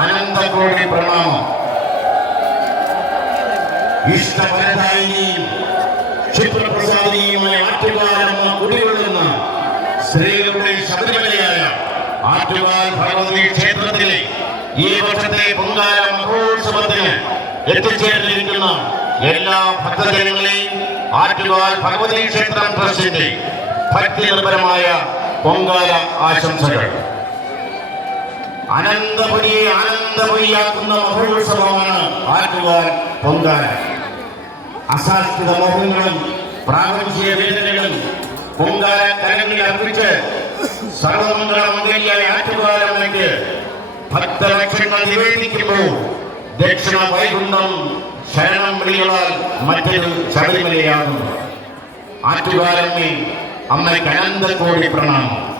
അനന്തകോടി പ്രണാമം. ഇഷ്ടപരദായിനിയും ക്ഷിപ്രപ്രസാദിനിയുമായ ആറ്റുകാലമ്മ കുടികൊള്ളുന്ന സ്ത്രീകളുടെ ശബരിമലയായ ആറ്റുകാൽ ഭഗവതി ക്ഷേത്രത്തിലെ ഈ വർഷത്തെ പൊങ്കാല മഹോത്സവത്തിന് എത്തിച്ചേർന്നിരിക്കുന്ന എല്ലാ ഭക്തജനങ്ങളെയും ആറ്റുകാൽ ഭഗവതി ക്ഷേത്രം ട്രസ്റ്റിന്റെ ഭക്തി നിർഭരമായ പൊങ്കാല ആശംസകൾ. അനന്തപുരിയെ ആനന്ദപുരിയാക്കുന്ന മഹോത്സവമാണ് ആറ്റുകാൽ പൊങ്കാല. അസാധ്യത മോഹങ്ങളും പ്രാപഞ്ചിക വേദനകളും പൊങ്കാല കരങ്ങളിൽ അർപ്പിച്ച് സർവമംഗളമംഗലിയായ ആറ്റുകാലമ്മയ്ക്ക് ഭക്തലക്ഷങ്ങൾ നിവേദിക്കുമ്പോൾ ദക്ഷിണ വൈകുണ്ഠം ശരണം വിളികളാൽ മറ്റൊരു ശബരിമലയാകുന്നു. ആറ്റുകാലമ്മേ, അമ്മയ്ക്ക് അനന്തകോടി പ്രണാമം.